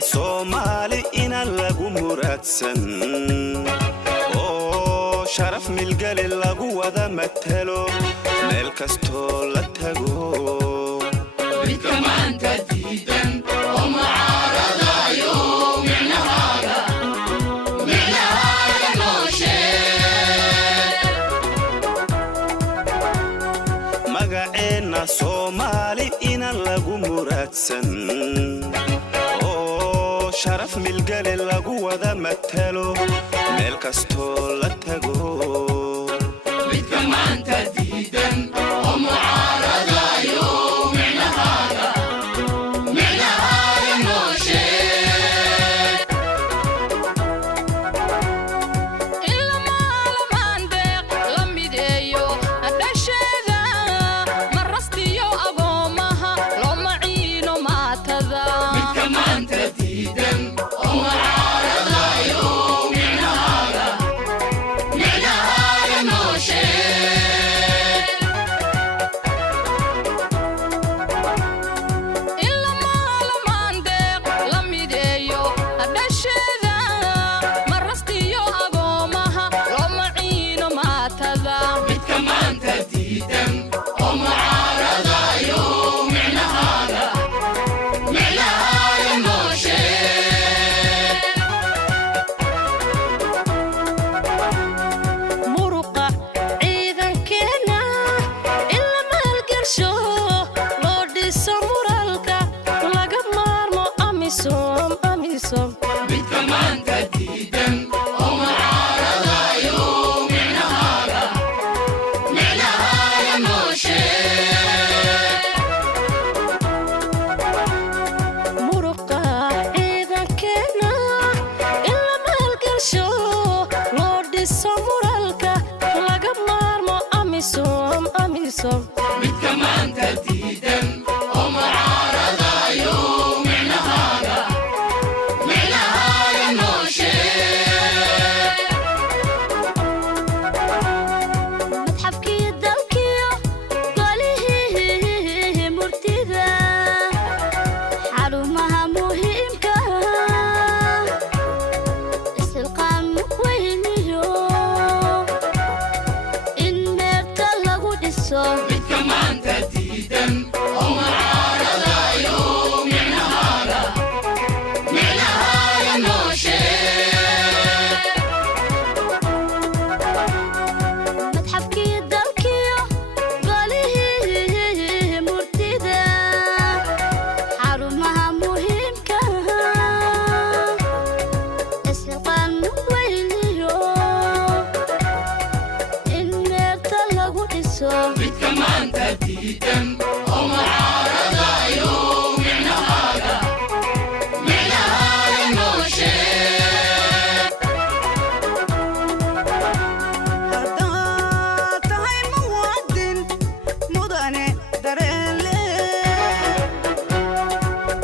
Somali ina lagu muradsan oo sharaf milgal lagu wada matalo meel kasto la tago midka maanta diidan oo mucaarada iyo micnahaaga noo sheeg magaceena Somali ina lagu muradsan sharaf milgal lagu wada matalo meel kasto la tago midka maanta diidan oo mucaarada iyo micnahaaga noo sheeg illa maalamaan deeq la mideeyo dhasheeda marastiyo agoomaha loo maciino maatada midka maanta diidan oo mucaarada iyo micnahaaga noo sheeg illa maalamaan deeq la mideeyo dhasheeda marastiyo agoomaha loo maciino maatada midka maanta diidan oo mucaarada iyo micnahaaga noo sheeg muruqa ciidankeena illa maalgasho loo dhiso muralka laga maarmo amisom midka maanta diidan oo mucaarada iyo micnahaaga noo sheeg muruqa ciidankeena illa maalgasho loo dhiso muralka laga maarmo amisom midka maanta diidan oo mucaarada iyo micnahaaga noo sheeg madxafkii dalkiyo golihii murtida xarumaha muhiimka isilqaan weyniyo in meerta lagu dhiso midka maanta diidan oo mucaarada iyo micnahaaga noo sheeg madxafkii dalkiyo golihii murtida xarumaha muhiimka isilqaan weyniyo in meerta lagu dhiso midka maanta diidan oo mucaarada iyo micnahaaga noo sheeg haddaad tahay muwaadin mudane dareen leh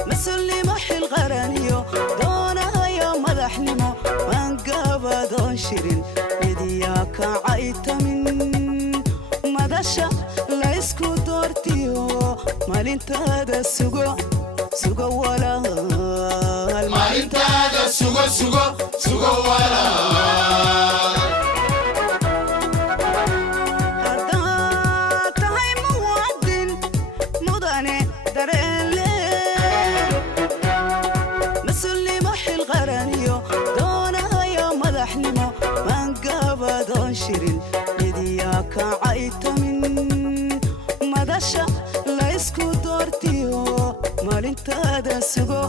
mas-uulnimo xil qaraniyo doonayo madaxnimo waan gabadoon shirin midiyaa kacaytamin madasha laysku doortiyo maalintaada sugo walaal maalintaada sugo walaal haddaad tahay muwaadin mudane dareen leh mas-uulnimo xil qaraniyo doonayo madaxnimo waan gabadoon shirin midiyaa kacaytamin madasha laysku doortiyo maalintaada sugo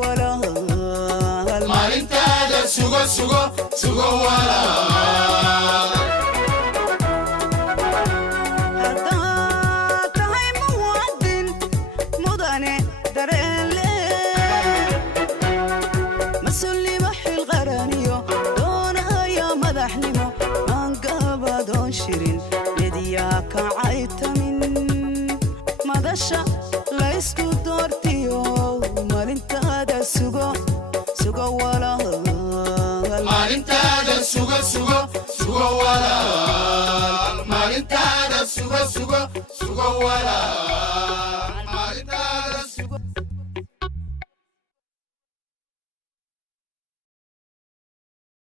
walaal maalintaada sugo walaal haddaad tahay muwaadin mudane dareen leh mas-uulnimo xil qaraniyo doonayo madaxnimo aan gabadoon shirin midiyaa kacaytamin madasha laysku doortiyo maalintaada sugo walaal maalintaada sugo walaal maalintaada sugo walaal